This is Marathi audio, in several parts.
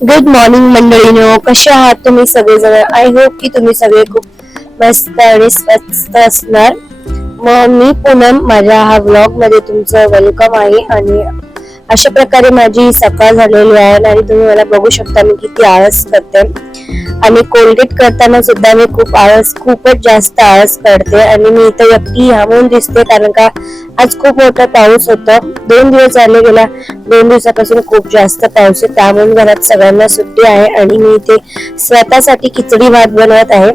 गुड मॉर्निंग मंडळीनो कसे आहात तुम्ही सगळेजण? आय होप की तुम्ही सगळे खूप मस्त आणि स्वस्त असणार. मग मी पूनम माझ्या हा व्लॉगमध्ये तुमचं वेलकम आहे आणि अशा प्रकारे माझी सकाळ झालेली आहे आणि तुम्ही मला बघू शकता मी किती आळस करते. आणि कोलगेट करताना सुद्धा मी खूप आळस खूपच जास्त आळस करते. आणि मी इथं एकटी थांबून दिसते कारण का आज खूप मोठा पाऊस होता. दोन दिवस झाले गेला दोन दिवसापासून खूप जास्त पाऊस आहे. त्यामुळे घरात सगळ्यांना सुट्टी आहे आणि मी इथे स्वतःसाठी खिचडी भात बनवत आहे.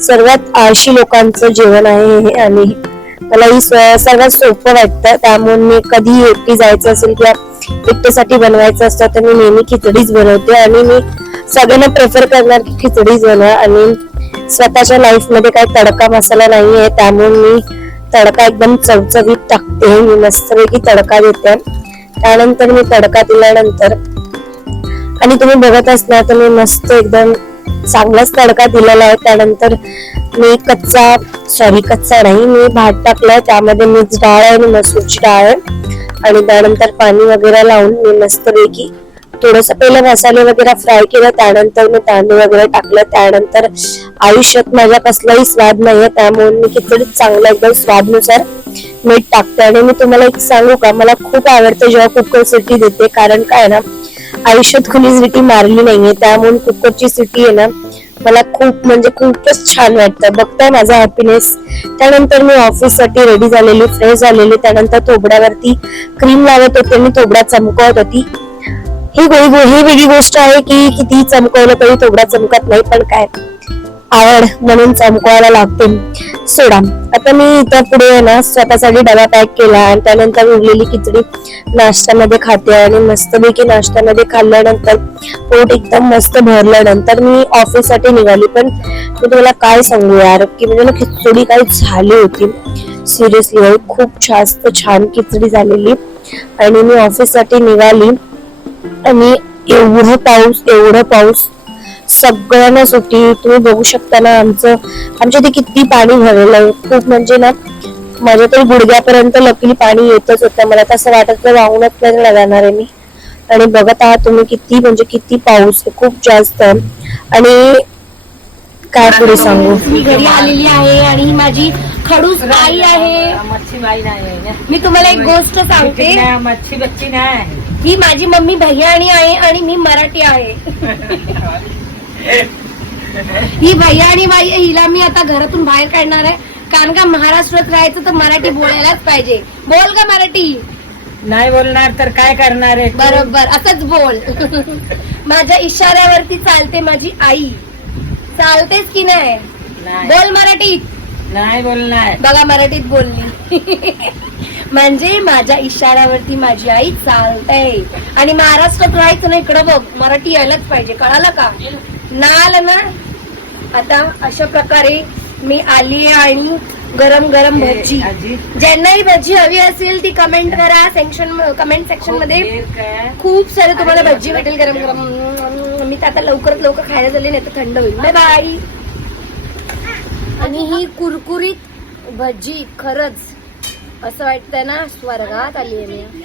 सर्वात आळशी लोकांचं जेवण आहे हे आणि मला ही सर्वात सोपं वाटतं. त्यामुळे मी कधी एकटी जायचं असेल किंवा एकट्यासाठी बनवायचं असतं तर मी नेहमी खिचडीच बनवते. आणि मी सगळ्यांना प्रेफर करणार की खिचडी बनवा आणि स्वतःच्या लाईफमध्ये काही तडका मसाला नाहीये त्यामुळे मी तडका एकदम चवचवीत टाकते. मी मस्तपैकी तडका देते. त्यानंतर मी तडका दिल्यानंतर आणि तुम्ही बघत असणार तर मी मस्त एकदम चांगलाच तडका दिलेला आहे. त्यानंतर मी कच्चा सॉरी कच्चा नाही मी भात टाकलाय. त्यामध्ये मिक्स डाळ आहे आणि मसूरची डाळ आहे. आणि त्यानंतर पाणी वगैरे लावून मी मस्तपैकी थोडस पहिलं मसाले वगैरे फ्राय केलं त्यानंतर मी तांदूळ वगैरे टाकलं. त्यानंतर आयुष्यात माझा कसलाही स्वाद नाहीये त्यामुळे मी किती चांगला एकदम स्वादनुसार मीठ टाकते. आणि मी तुम्हाला एक सांगू का मला खूप आवडतं जेव्हा कुकर सिटी देते कारण काय ना आयुष्यात कुणी सिटी मारली नाहीये त्यामुळे कुकरची सिटी आहे ना मला खूप म्हणजे खूपच छान वाटतं. बघताय माझा हॅपीनेस त्यानंतर मी ऑफिससाठी रेडी झालेली फ्रेश झालेली त्यानंतर तोबड्यावरती क्रीम लावत होते मी तोबडा चमकवत होती. ही गोळी ही वेगळी गोष्ट आहे की किती चमकवलं तरी तेवढा चमकत नाही पण काय? आवड म्हणून चमकवायला लागते. सोडा. आता मी इथं पुढे आहे ना स्वतःसाठी डबा पॅक केला आणि त्यानंतर उरलेली खिचडी नाश्त्यामध्ये खाते आणि मस्तपैकी नाश्त्यामध्ये खाल्ल्यानंतर पोट एकदम मस्त भरल्यानंतर मी ऑफिससाठी निघाली. पण मी तुम्हाला काय सांगू यार की म्हणजे ना खिचडी काही झाली होती. सिरियसली खूप जास्त छान खिचडी झालेली. आणि मी ऑफिससाठी निघाली. आणि एवढं पाऊस एवढं पाऊस. सगळ्यांना सुट्टी. तुम्ही बघू शकता ना आमचं आमच्या इथे किती पाणी भरलेलं आहे. खूप म्हणजे ना माझ्या तरी गुडघ्यापर्यंत लकीली पाणी येतच होतं. मला तसं वाटत तर वाहूनच नाही जाणार आहे मी. आणि बघत आहात तुम्ही किती म्हणजे किती पाऊस आहे. खूप जास्त. आणि काय पुढे सांगू? मी घरी आलेली आहे आणि ही माझी खडूस आई आहे. मच्छी बाई नाही. मी तुम्हाला एक गोष्ट सांगते. मच्छी बच्ची नाही ही माझी मम्मी भैयाणी आहे आणि मी मराठी आहे. ही भैयाणी बाई हिला मी आता घरातून बाहेर काढणार आहे. कारण का महाराष्ट्रात राहायचं तर मराठी बोलायलाच पाहिजे. बोल का मराठी. नाही बोलणार तर काय करणार आहे? बरोबर असंच बोल. माझ्या इशाऱ्यावरती चालते माझी आई. चालतेच की नाही? नाही. बोल मराठीत. नाही बोलणार. बघा मराठीत बोलली. म्हणजे माझ्या इशाऱ्यावरती माझी आई चालते आणि महाराष्ट्रात राहायचं ना इकडं बघ मराठी यायलाच पाहिजे कळालं का? ना आलं ना. आता अशा प्रकारे मी आली आणि गरम गरम भजी. ज्यांनाही भजी हवी असेल ती कमेंट करा सेक्शन कमेंट सेक्शनमध्ये? खूप सारे तुम्हाला भजी भेटेल गरम गरम. मी तर आता लवकरात लवकर खायला झाली नाही तर थंड होईल. बाय बाय आणि ही कुरकुरीत भजी खरंच. असं वाटतंय ना स्वर्गात आली आहे मी